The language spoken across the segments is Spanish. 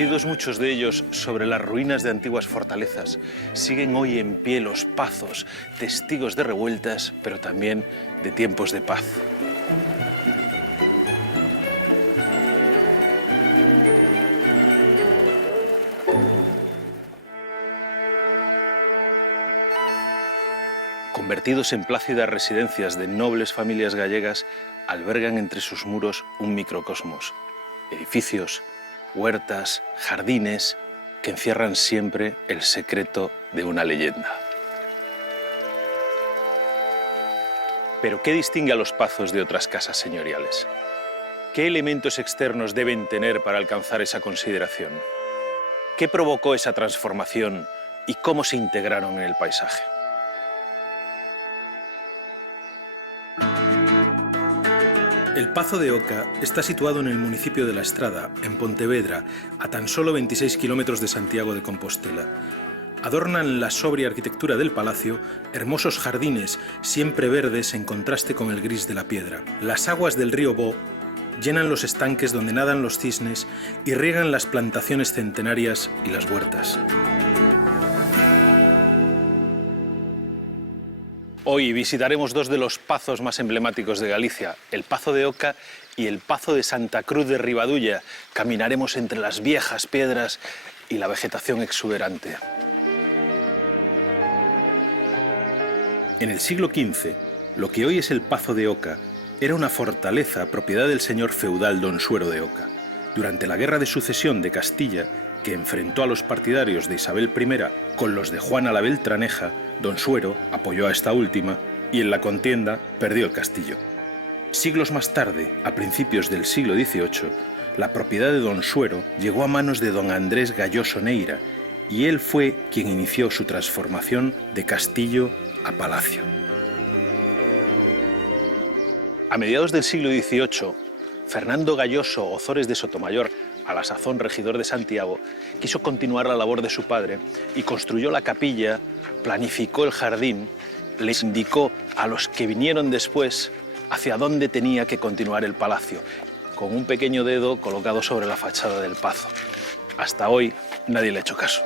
Construidos muchos de ellos sobre las ruinas de antiguas fortalezas, siguen hoy en pie los pazos, testigos de revueltas, pero también de tiempos de paz. Convertidos en plácidas residencias de nobles familias gallegas, albergan entre sus muros un microcosmos, edificios, huertas, jardines, que encierran siempre el secreto de una leyenda. Pero ¿qué distingue a los pazos de otras casas señoriales? ¿Qué elementos externos deben tener para alcanzar esa consideración? ¿Qué provocó esa transformación y cómo se integraron en el paisaje? El Pazo de Oca está situado en el municipio de La Estrada, en Pontevedra, a tan solo 26 kilómetros de Santiago de Compostela. Adornan la sobria arquitectura del palacio hermosos jardines, siempre verdes en contraste con el gris de la piedra. Las aguas del río Bo llenan los estanques donde nadan los cisnes y riegan las plantaciones centenarias y las huertas. Hoy visitaremos dos de los pazos más emblemáticos de Galicia, el Pazo de Oca y el Pazo de Santa Cruz de Ribadulla. Caminaremos entre las viejas piedras y la vegetación exuberante. En el siglo XV, lo que hoy es el Pazo de Oca era una fortaleza propiedad del señor feudal Don Suero de Oca. Durante la Guerra de Sucesión de Castilla, que enfrentó a los partidarios de Isabel I con los de Juana la Beltraneja, Don Suero apoyó a esta última y en la contienda perdió el castillo. Siglos más tarde, a principios del siglo XVIII, la propiedad de Don Suero llegó a manos de don Andrés Galloso Neira y él fue quien inició su transformación de castillo a palacio. A mediados del siglo XVIII, Fernando Galloso Ozores de Sotomayor, a la sazón regidor de Santiago, quiso continuar la labor de su padre y construyó la capilla, planificó el jardín, les indicó a los que vinieron después hacia dónde tenía que continuar el palacio, con un pequeño dedo colocado sobre la fachada del Pazo. Hasta hoy nadie le ha hecho caso.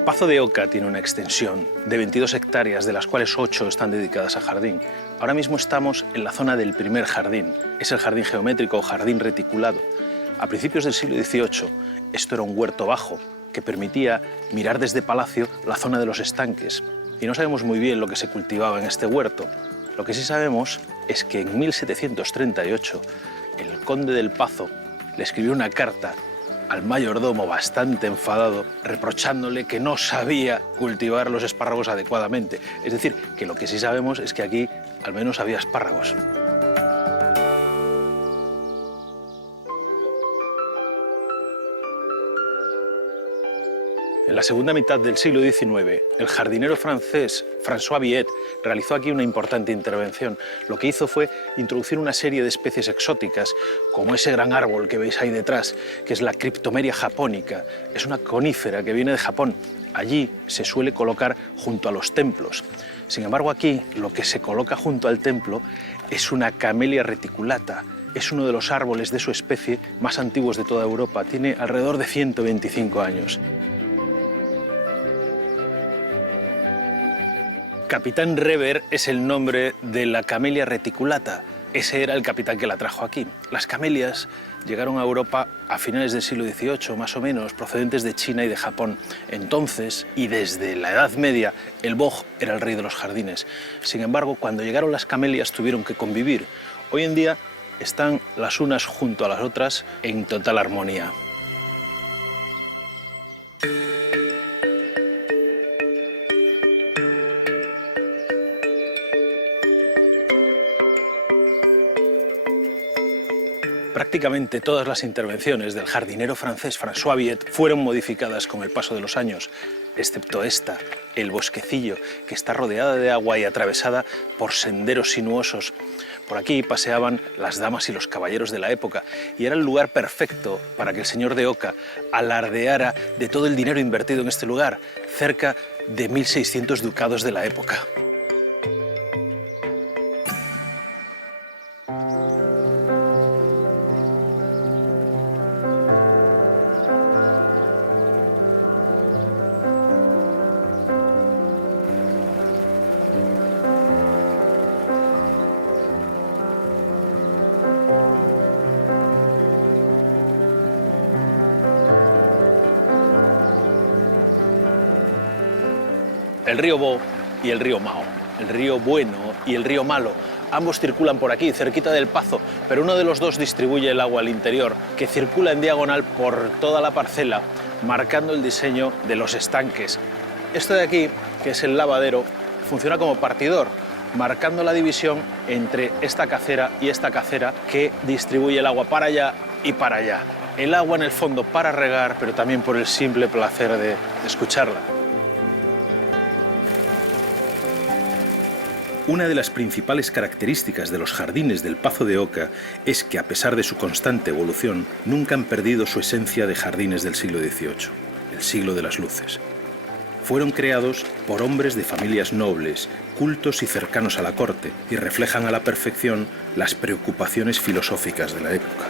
El Pazo de Oca tiene una extensión de 22 hectáreas, de las cuales 8 están dedicadas a jardín. Ahora mismo estamos en la zona del primer jardín. Es el jardín geométrico o jardín reticulado. A principios del siglo XVIII, esto era un huerto bajo que permitía mirar desde palacio la zona de los estanques. Y no sabemos muy bien lo que se cultivaba en este huerto. Lo que sí sabemos es que en 1738 el conde del Pazo le escribió una carta al mayordomo bastante enfadado, reprochándole que no sabía cultivar los espárragos adecuadamente. Es decir, que lo que sí sabemos es que aquí al menos había espárragos. En la segunda mitad del siglo XIX, el jardinero francés François Viet realizó aquí una importante intervención. Lo que hizo fue introducir una serie de especies exóticas, como ese gran árbol que veis ahí detrás, que es la Cryptomeria japonica. Es una conífera que viene de Japón. Allí se suele colocar junto a los templos. Sin embargo, aquí lo que se coloca junto al templo es una Camellia reticulata. Es uno de los árboles de su especie más antiguos de toda Europa. Tiene alrededor de 125 años. Capitán Rever es el nombre de la Camellia reticulata. Ese era el capitán que la trajo aquí. Las camelias llegaron a Europa a finales del siglo XVIII, más o menos, procedentes de China y de Japón. Entonces, y desde la Edad Media, el boj era el rey de los jardines. Sin embargo, cuando llegaron las camelias tuvieron que convivir. Hoy en día están las unas junto a las otras en total armonía. Prácticamente todas las intervenciones del jardinero francés François Viet fueron modificadas con el paso de los años, excepto esta, el bosquecillo, que está rodeada de agua y atravesada por senderos sinuosos. Por aquí paseaban las damas y los caballeros de la época y era el lugar perfecto para que el señor de Oca alardeara de todo el dinero invertido en este lugar, cerca de 1.600 ducados de la época. El río Bo y el río Mao, el río Bueno y el río Malo, ambos circulan por aquí, cerquita del Pazo, pero uno de los dos distribuye el agua al interior, que circula en diagonal por toda la parcela, marcando el diseño de los estanques. Esto de aquí, que es el lavadero, funciona como partidor, marcando la división entre esta cacera y esta cacera que distribuye el agua para allá y para allá. El agua en el fondo para regar, pero también por el simple placer de escucharla. Una de las principales características de los jardines del Pazo de Oca es que, a pesar de su constante evolución, nunca han perdido su esencia de jardines del siglo XVIII, el siglo de las luces. Fueron creados por hombres de familias nobles, cultos y cercanos a la corte, y reflejan a la perfección las preocupaciones filosóficas de la época.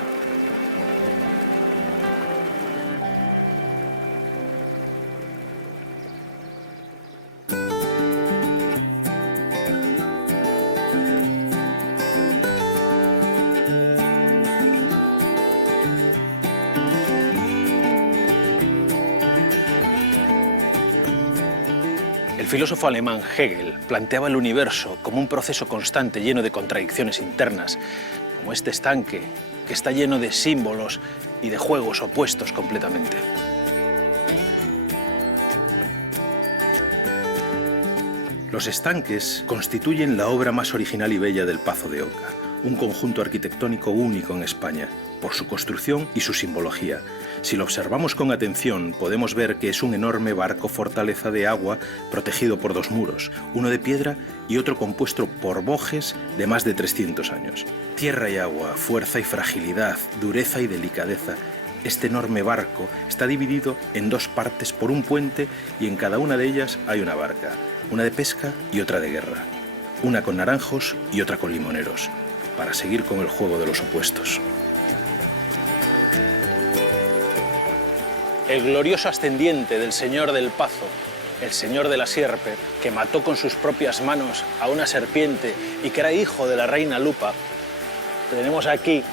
El filósofo alemán Hegel planteaba el universo como un proceso constante lleno de contradicciones internas, como este estanque que está lleno de símbolos y de juegos opuestos completamente. Los estanques constituyen la obra más original y bella del Pazo de Oca, un conjunto arquitectónico único en España, por su construcción y su simbología. Si lo observamos con atención, podemos ver que es un enorme barco fortaleza de agua protegido por dos muros, uno de piedra y otro compuesto por bojes de más de 300 años. Tierra y agua, fuerza y fragilidad, dureza y delicadeza. Este enorme barco está dividido en dos partes por un puente y en cada una de ellas hay una barca, una de pesca y otra de guerra, una con naranjos y otra con limoneros, para seguir con el juego de los opuestos. El glorioso ascendiente del señor del Pazo, el señor de la Sierpe, que mató con sus propias manos a una serpiente y que era hijo de la reina Lupa, tenemos aquí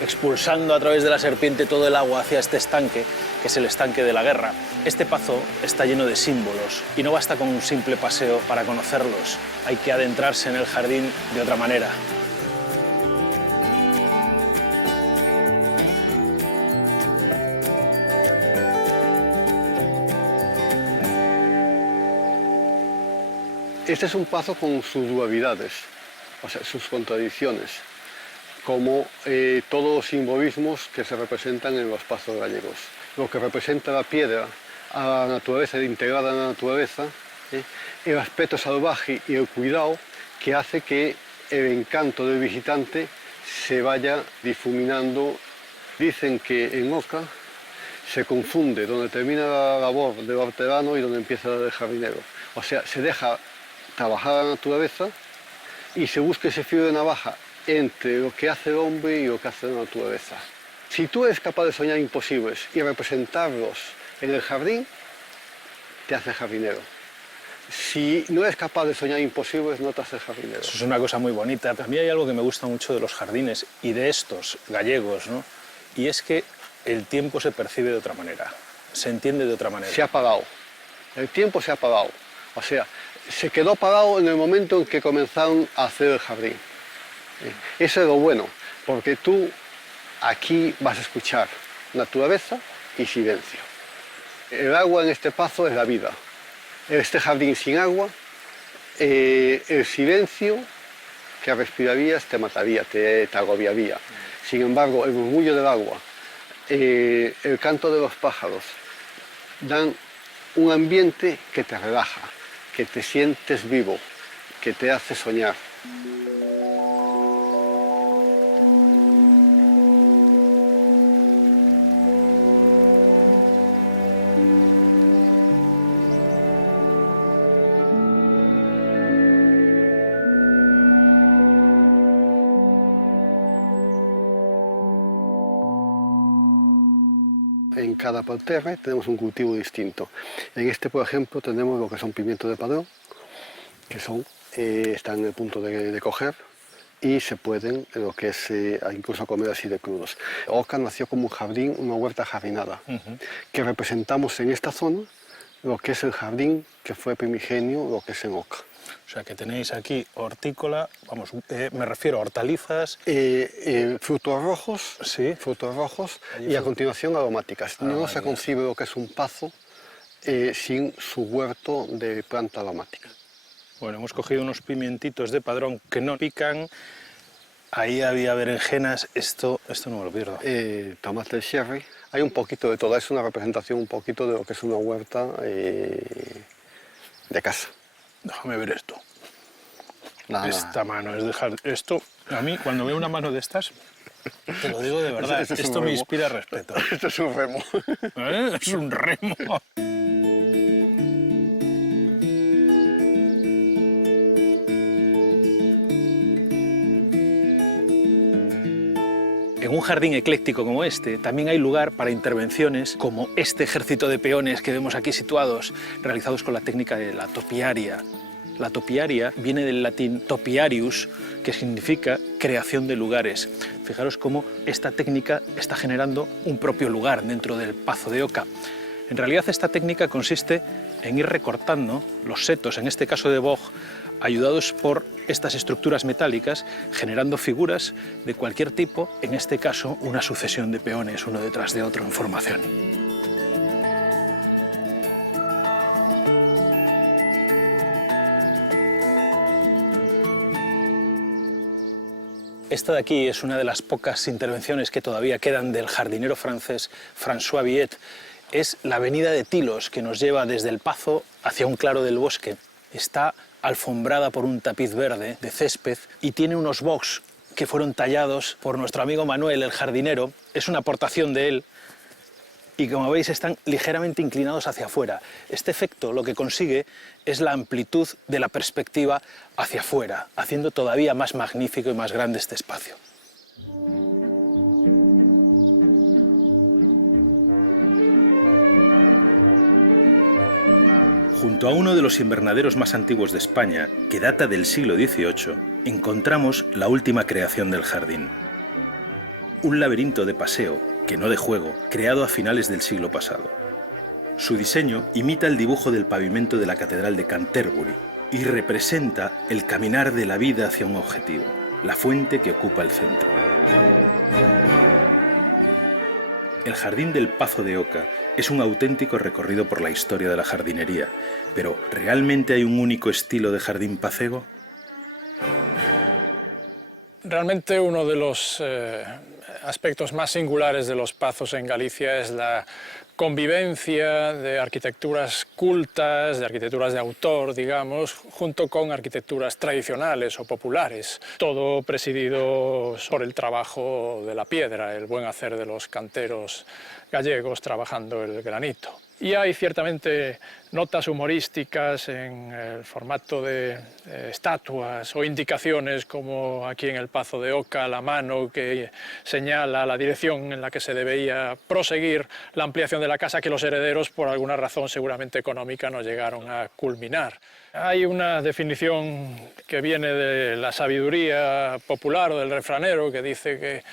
expulsando a través de la serpiente todo el agua hacia este estanque, que es el estanque de la guerra. Este pazo está lleno de símbolos y no basta con un simple paseo para conocerlos, hay que adentrarse en el jardín de otra manera. Este es un pazo con sus dualidades, o sea, sus contradicciones, como todos los simbolismos que se representan en los pazos gallegos. Lo que representa la piedra a la naturaleza, integrada a la naturaleza, el aspecto salvaje y el cuidado que hace que el encanto del visitante se vaya difuminando. Dicen que en Oca se confunde donde termina la labor del hortelano y donde empieza la del jardinero. O sea, se deja trabajar la naturaleza y se busca ese filo de navaja entre lo que hace el hombre y lo que hace la naturaleza. Si tú eres capaz de soñar imposibles y representarlos en el jardín, te haces jardinero. Si no eres capaz de soñar imposibles, no te haces jardinero. Eso es una cosa muy bonita. A mí hay algo que me gusta mucho de los jardines y de estos gallegos, ¿no? Y es que el tiempo se percibe de otra manera, se entiende de otra manera. Se ha parado. El tiempo se ha parado. O sea, se quedó parado en el momento en que comenzaron a hacer el jardín. Eso es lo bueno, porque tú aquí vas a escuchar naturaleza y silencio. El agua en este pazo es la vida. Este jardín sin agua, el silencio que respirarías te mataría, te agobiaría. Sin embargo, el murmullo del agua, el canto de los pájaros, dan un ambiente que te relaja, que te sientes vivo, que te hace soñar. en cada parterre tenemos un cultivo distinto. En este, por ejemplo, tenemos lo que son pimientos de padrón, que están en el punto de coger y se pueden, lo que es incluso comer así de crudos. Oca nació como un jardín, una huerta jardinada, que representamos en esta zona lo que es el jardín que fue primigenio, lo que es en Oca. O sea, que tenéis aquí hortícola, vamos, me refiero a hortalizas. Frutos rojos, Sí. frutos rojos y a continuación aromáticas. No se concibe lo que es un pazo sin su huerto de planta aromática. Bueno, hemos cogido unos pimientitos de padrón que no pican. Ahí había berenjenas, esto no me lo pierdo. Tomate cherry. Hay un poquito de todo, es una representación un poquito de lo que es una huerta de casa. Déjame ver esto. Nada, Esta mano es dejar... Esto, a mí, cuando veo una mano de estas, te lo digo de verdad, Esto es un esto me remo. inspira respeto. Esto es un remo. Es un remo. En un jardín ecléctico como este, también hay lugar para intervenciones como este ejército de peones que vemos aquí situados, realizados con la técnica de la topiaria. La topiaria viene del latín topiarius, que significa creación de lugares. Fijaros cómo esta técnica está generando un propio lugar dentro del Pazo de Oca. En realidad esta técnica consiste en ir recortando los setos, en este caso de boj, ayudados por estas estructuras metálicas, generando figuras de cualquier tipo, en este caso una sucesión de peones uno detrás de otro en formación. Esta de aquí es una de las pocas intervenciones que todavía quedan del jardinero francés François Villet. Es la avenida de Tilos, que nos lleva desde el Pazo hacia un claro del bosque. Está alfombrada por un tapiz verde de césped y tiene unos box que fueron tallados por nuestro amigo Manuel, el jardinero. Es una aportación de él y, como veis, están ligeramente inclinados hacia afuera. Este efecto lo que consigue es la amplitud de la perspectiva hacia afuera, haciendo todavía más magnífico y más grande este espacio. Junto a uno de los invernaderos más antiguos de España, que data del siglo XVIII, encontramos la última creación del jardín. Un laberinto de paseo, que no de juego, creado a finales del siglo pasado. Su diseño imita el dibujo del pavimento de la Catedral de Canterbury y representa el caminar de la vida hacia un objetivo, la fuente que ocupa el centro. El jardín del Pazo de Oca es un auténtico recorrido por la historia de la jardinería, pero ¿realmente hay un único estilo de jardín pacego? Realmente uno de los aspectos más singulares de los pazos en Galicia es la convivencia de arquitecturas cultas, de arquitecturas de autor, digamos, junto con arquitecturas tradicionales o populares, todo presidido por el trabajo de la piedra, el buen hacer de los canteros gallegos trabajando el granito. Y hay ciertamente notas humorísticas en el formato de estatuas o indicaciones, como aquí en el Pazo de Oca, la mano que señala la dirección en la que se debía proseguir la ampliación de la casa, que los herederos, por alguna razón seguramente económica, no llegaron a culminar. Hay una definición que viene de la sabiduría popular o del refranero, que dice que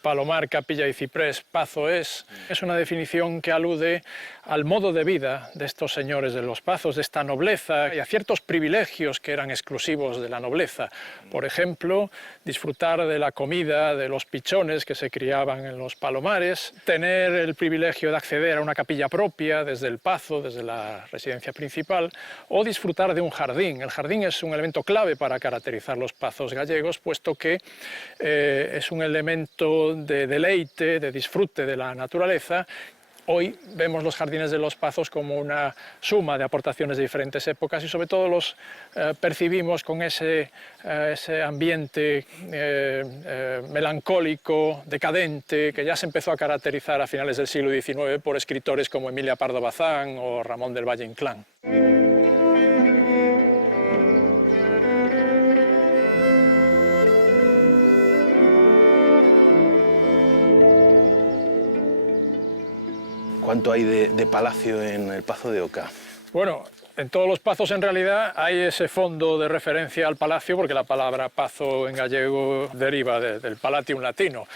Palomar, capilla y ciprés, pazo es. Es una definición que alude al modo de vida de estos señores de los pazos, de esta nobleza y a ciertos privilegios que eran exclusivos de la nobleza. Por ejemplo, disfrutar de la comida de los pichones que se criaban en los palomares, tener el privilegio de acceder a una capilla propia desde el pazo, desde la residencia principal, o disfrutar de un jardín. El jardín es un elemento clave para caracterizar los pazos gallegos, puesto que es un elemento de deleite, de disfrute de la naturaleza. Hoy vemos los jardines de los pazos como una suma de aportaciones de diferentes épocas y sobre todo los percibimos con ese ambiente melancólico, decadente, que ya se empezó a caracterizar a finales del siglo XIX por escritores como Emilia Pardo Bazán o Ramón del Valle Inclán. ¿Cuánto hay de palacio en el Pazo de Oca? Bueno, en todos los pazos en realidad hay ese fondo de referencia al palacio porque la palabra pazo en gallego deriva del palatium latino.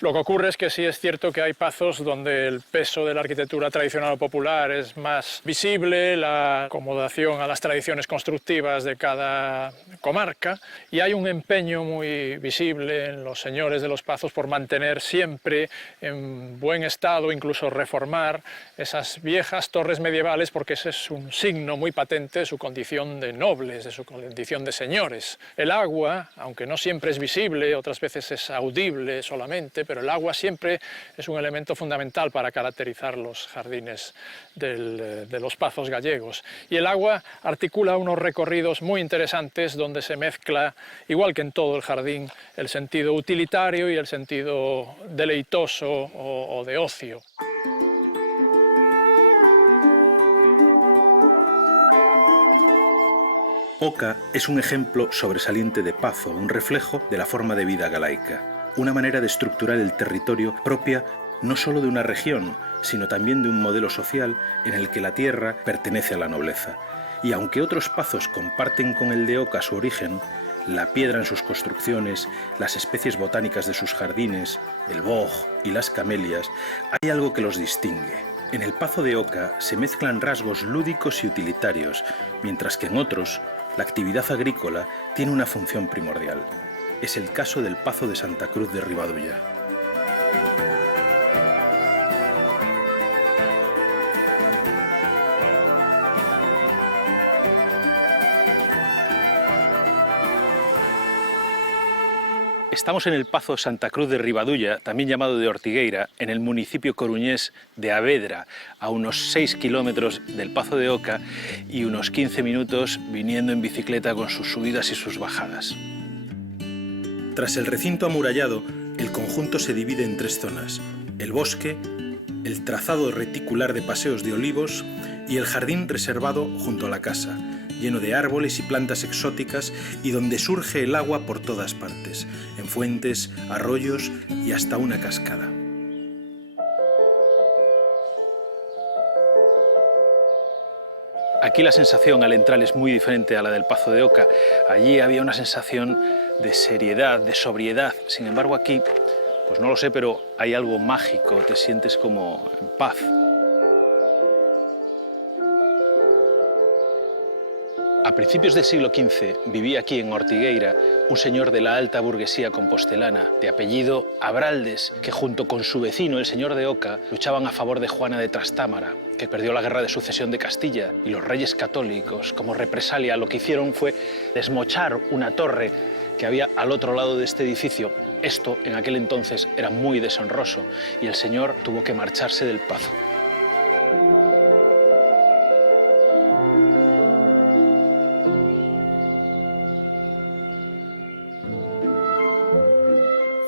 Lo que ocurre es que sí es cierto que hay pazos donde el peso de la arquitectura tradicional o popular es más visible, la acomodación a las tradiciones constructivas de cada comarca, y hay un empeño muy visible en los señores de los pazos por mantener siempre en buen estado, incluso reformar esas viejas torres medievales, porque ese es un signo muy patente de su condición de nobles, de su condición de señores. El agua, aunque no siempre es visible, otras veces es audible solamente, pero el agua siempre es un elemento fundamental para caracterizar los jardines de los pazos gallegos. Y el agua articula unos recorridos muy interesantes donde se mezcla, igual que en todo el jardín, el sentido utilitario y el sentido deleitoso o de ocio. Oca es un ejemplo sobresaliente de pazo, un reflejo de la forma de vida galaica, una manera de estructurar el territorio propia no solo de una región, sino también de un modelo social en el que la tierra pertenece a la nobleza. Y aunque otros pazos comparten con el de Oca su origen, la piedra en sus construcciones, las especies botánicas de sus jardines, el boj y las camelias, hay algo que los distingue. En el Pazo de Oca se mezclan rasgos lúdicos y utilitarios, mientras que en otros, la actividad agrícola tiene una función primordial. Es el caso del Pazo de Santa Cruz de Ribadulla. Estamos en el Pazo Santa Cruz de Ribadulla, también llamado de Ortigueira, en el municipio coruñés de Avedra, a unos 6 kilómetros del Pazo de Oca y unos 15 minutos viniendo en bicicleta con sus subidas y sus bajadas. Tras el recinto amurallado, el conjunto se divide en 3 zonas: el bosque, el trazado reticular de paseos de olivos y el jardín reservado junto a la casa, lleno de árboles y plantas exóticas y donde surge el agua por todas partes, en fuentes, arroyos y hasta una cascada. Aquí la sensación al entrar es muy diferente a la del Pazo de Oca. Allí había una sensación de seriedad, de sobriedad. Sin embargo, aquí, pues no lo sé, pero hay algo mágico, te sientes como en paz. A principios del siglo XV vivía aquí en Ortigueira un señor de la alta burguesía compostelana, de apellido Abraldes, que junto con su vecino, el señor de Oca, luchaban a favor de Juana de Trastámara, que perdió la guerra de sucesión de Castilla, y los reyes católicos, como represalia, lo que hicieron fue desmochar una torre que había al otro lado de este edificio. Esto, en aquel entonces, era muy deshonroso, y el señor tuvo que marcharse del Pazo.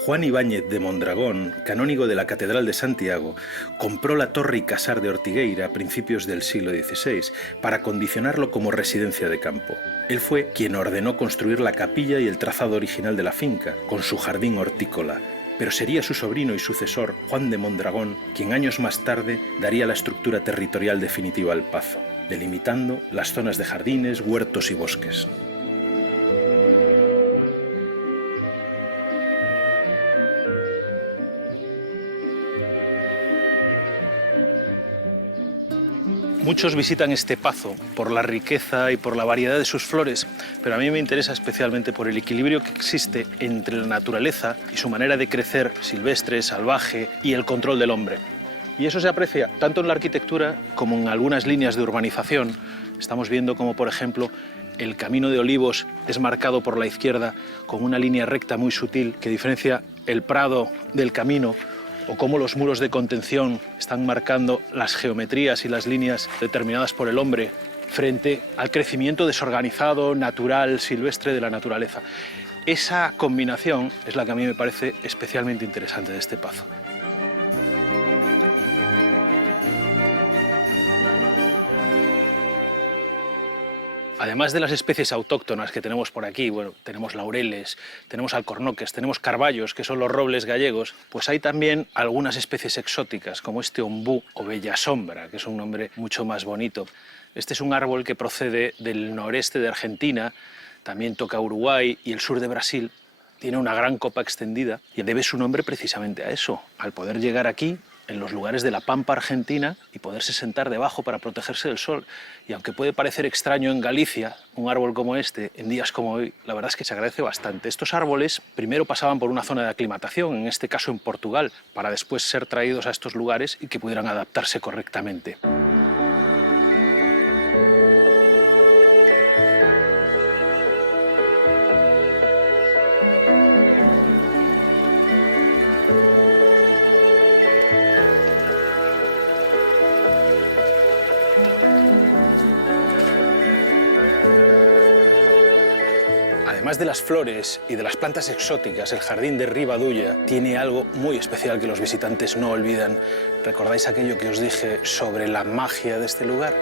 Juan Ibáñez de Mondragón, canónigo de la Catedral de Santiago, compró la torre y casar de Ortigueira a principios del siglo XVI para condicionarlo como residencia de campo. Él fue quien ordenó construir la capilla y el trazado original de la finca, con su jardín hortícola, pero sería su sobrino y sucesor, Juan de Mondragón, quien años más tarde daría la estructura territorial definitiva al Pazo, delimitando las zonas de jardines, huertos y bosques. Muchos visitan este pazo por la riqueza y por la variedad de sus flores, pero a mí me interesa especialmente por el equilibrio que existe entre la naturaleza y su manera de crecer silvestre, salvaje, y el control del hombre. Y eso se aprecia tanto en la arquitectura como en algunas líneas de urbanización. Estamos viendo como, por ejemplo, el camino de Olivos es marcado por la izquierda con una línea recta muy sutil que diferencia el prado del camino, o cómo los muros de contención están marcando las geometrías y las líneas determinadas por el hombre frente al crecimiento desorganizado, natural, silvestre de la naturaleza. Esa combinación es la que a mí me parece especialmente interesante de este pazo. Además de las especies autóctonas que tenemos por aquí, bueno, tenemos laureles, tenemos alcornoques, tenemos carballos, que son los robles gallegos, pues hay también algunas especies exóticas, como este ombú o bella sombra, que es un nombre mucho más bonito. Este es un árbol que procede del noreste de Argentina, también toca Uruguay y el sur de Brasil. Tiene una gran copa extendida y debe su nombre precisamente a eso, al poder llegar aquí, en los lugares de la pampa argentina, y poderse sentar debajo para protegerse del sol. Y aunque puede parecer extraño en Galicia, un árbol como este, en días como hoy, la verdad es que se agradece bastante. Estos árboles primero pasaban por una zona de aclimatación, en este caso en Portugal, para después ser traídos a estos lugares y que pudieran adaptarse correctamente. Además de las flores y de las plantas exóticas, el jardín de Ribadulla tiene algo muy especial que los visitantes no olvidan. ¿Recordáis aquello que os dije sobre la magia de este lugar?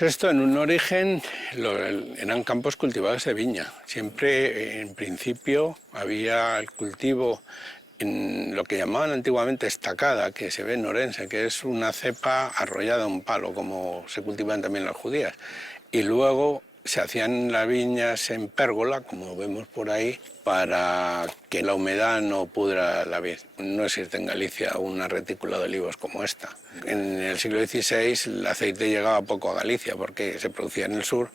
Esto en un origen eran campos cultivados de viña. Siempre, en principio, había el cultivo en lo que llamaban antiguamente estacada, que se ve en Orense, que es una cepa arrollada a un palo, como se cultivan también las judías. Y luego se hacían las viñas en pérgola, como vemos por ahí, para que la humedad no pudra la vid. No existe en Galicia una retícula de olivos como esta. En el siglo XVI el aceite llegaba poco a Galicia porque se producía en el sur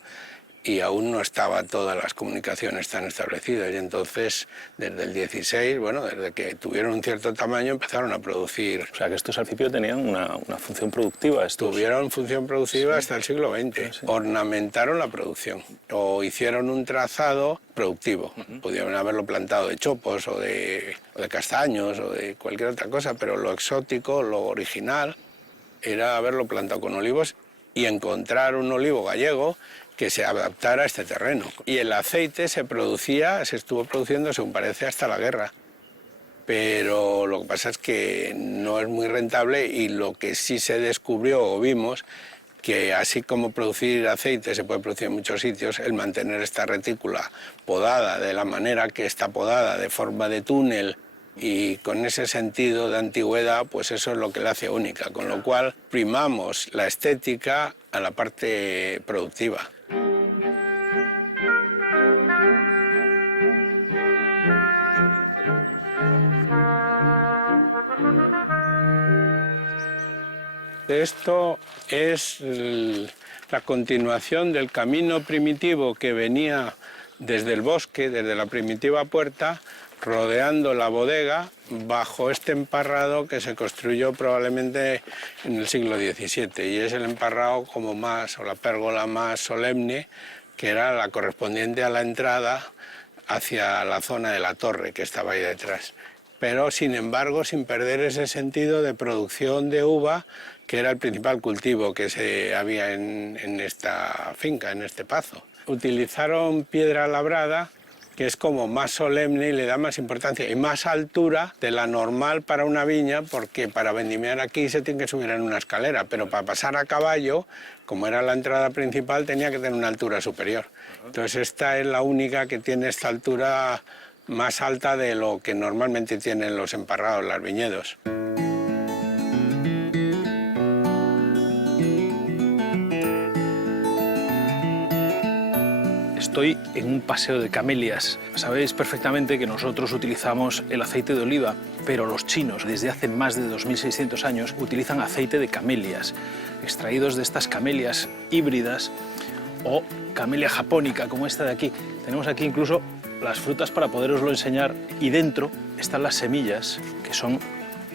y aún no estaban todas las comunicaciones tan establecidas. Y entonces, desde el XVI, bueno, desde que tuvieron un cierto tamaño, empezaron a producir. O sea, que estos al principio tenían una función productiva. Tuvieron función productiva hasta el siglo XX. Sí. Ornamentaron la producción o hicieron un trazado productivo. Podían haberlo plantado de chopos o de castaños o de cualquier otra cosa, pero lo exótico, lo original, era haberlo plantado con olivos y encontrar un olivo gallego que se adaptara a este terreno. Y el aceite se estuvo produciendo, según parece, hasta la guerra. Pero lo que pasa es que no es muy rentable y lo que sí se descubrió o vimos, que así como producir aceite se puede producir en muchos sitios, el mantener esta retícula podada de la manera que está podada, de forma de túnel, y con ese sentido de antigüedad, pues eso es lo que la hace única, con lo cual primamos la estética a la parte productiva. Esto es la continuación del camino primitivo que venía desde el bosque, desde la primitiva puerta, rodeando la bodega bajo este emparrado que se construyó probablemente en el siglo XVII, y es el emparrado como más, o la pérgola más solemne, que era la correspondiente a la entrada hacia la zona de la torre que estaba ahí detrás. Pero sin embargo sin perder ese sentido de producción de uva, que era el principal cultivo que se había en esta finca, en este pazo. Utilizaron piedra labrada, que es como más solemne y le da más importancia y más altura de la normal para una viña, porque para vendimiar aquí se tiene que subir en una escalera, pero para pasar a caballo, como era la entrada principal, tenía que tener una altura superior. Entonces esta es la única que tiene esta altura más alta de lo que normalmente tienen los emparrados, los viñedos. Estoy en un paseo de camelias. Sabéis perfectamente que nosotros utilizamos el aceite de oliva, pero los chinos desde hace más de 2600 años utilizan aceite de camelias, extraídos de estas camelias híbridas o camelia japónica, como esta de aquí. Tenemos aquí incluso las frutas para poderoslo enseñar y dentro están las semillas, que son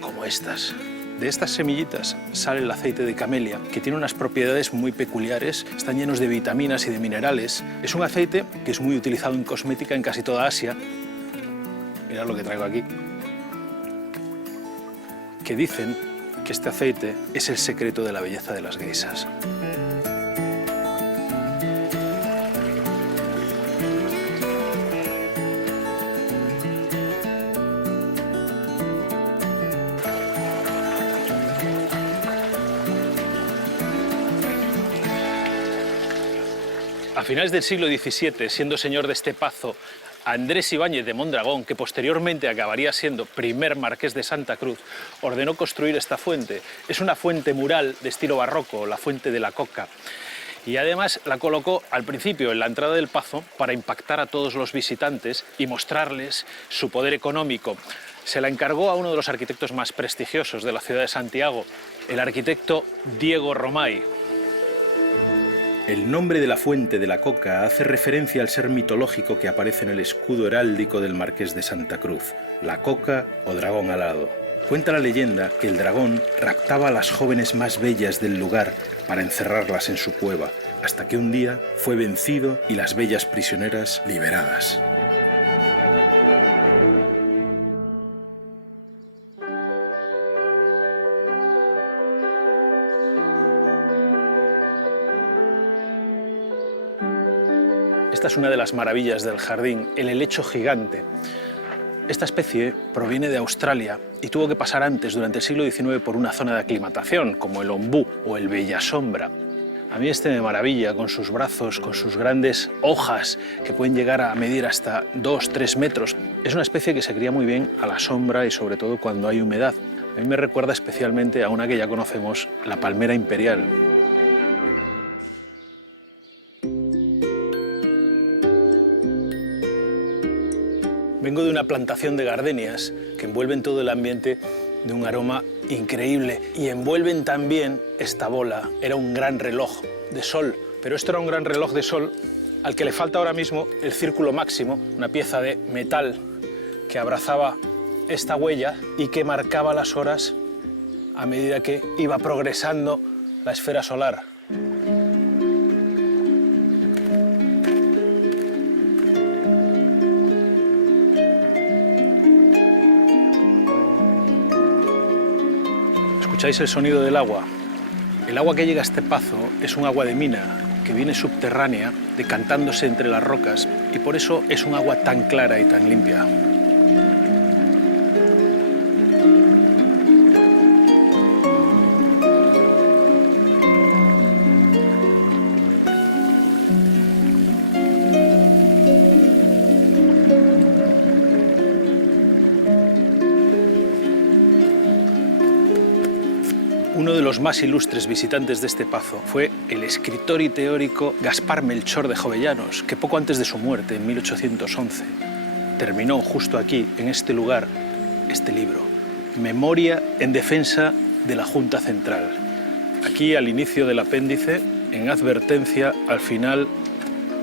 como estas. De estas semillitas sale el aceite de camelia, que tiene unas propiedades muy peculiares, están llenos de vitaminas y de minerales. Es un aceite que es muy utilizado en cosmética en casi toda Asia. Mirad lo que traigo aquí. Que dicen que este aceite es el secreto de la belleza de las geishas. A finales del siglo XVII, siendo señor de este pazo, Andrés Ibáñez de Mondragón, que posteriormente acabaría siendo primer marqués de Santa Cruz, ordenó construir esta fuente. Es una fuente mural de estilo barroco, la Fuente de la Coca. Y además la colocó al principio en la entrada del pazo para impactar a todos los visitantes y mostrarles su poder económico. Se la encargó a uno de los arquitectos más prestigiosos de la ciudad de Santiago, el arquitecto Diego Romay. El nombre de la Fuente de la Coca hace referencia al ser mitológico que aparece en el escudo heráldico del Marqués de Santa Cruz, la coca o dragón alado. Cuenta la leyenda que el dragón raptaba a las jóvenes más bellas del lugar para encerrarlas en su cueva, hasta que un día fue vencido y las bellas prisioneras liberadas. Esta es una de las maravillas del jardín, el helecho gigante. Esta especie proviene de Australia y tuvo que pasar antes, durante el siglo XIX, por una zona de aclimatación, como el ombú o el bellasombra. A mí este me maravilla, con sus brazos, con sus grandes hojas, que pueden llegar a medir hasta 2-3 metros. Es una especie que se cría muy bien a la sombra y sobre todo cuando hay humedad. A mí me recuerda especialmente a una que ya conocemos, la palmera imperial. Vengo de una plantación de gardenias que envuelven todo el ambiente de un aroma increíble y envuelven también esta bola. Era un gran reloj de sol, pero esto era un gran reloj de sol al que le falta ahora mismo el círculo máximo, una pieza de metal que abrazaba esta huella y que marcaba las horas a medida que iba progresando la esfera solar. ¿Escucháis el sonido del agua? El agua que llega a este pazo es un agua de mina que viene subterránea, decantándose entre las rocas, y por eso es un agua tan clara y tan limpia. Uno de los más ilustres visitantes de este pazo fue el escritor y teórico Gaspar Melchor de Jovellanos, que poco antes de su muerte, en 1811, terminó justo aquí, en este lugar, este libro, Memoria en defensa de la Junta Central. Aquí, al inicio del apéndice, en advertencia, al final,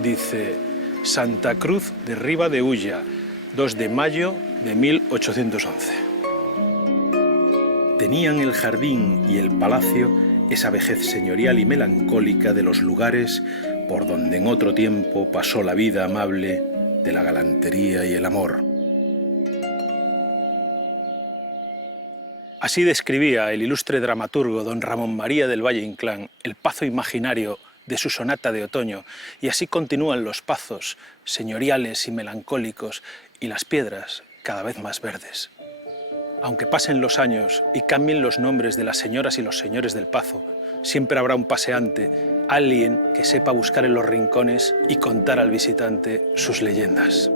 dice Santa Cruz de Riba de Ulla, 2 de mayo de 1811. Tenían el jardín y el palacio esa vejez señorial y melancólica de los lugares por donde en otro tiempo pasó la vida amable de la galantería y el amor. Así describía el ilustre dramaturgo don Ramón María del Valle Inclán el pazo imaginario de su sonata de otoño, y así continúan los pazos señoriales y melancólicos y las piedras cada vez más verdes. Aunque pasen los años y cambien los nombres de las señoras y los señores del pazo, siempre habrá un paseante, alguien que sepa buscar en los rincones y contar al visitante sus leyendas.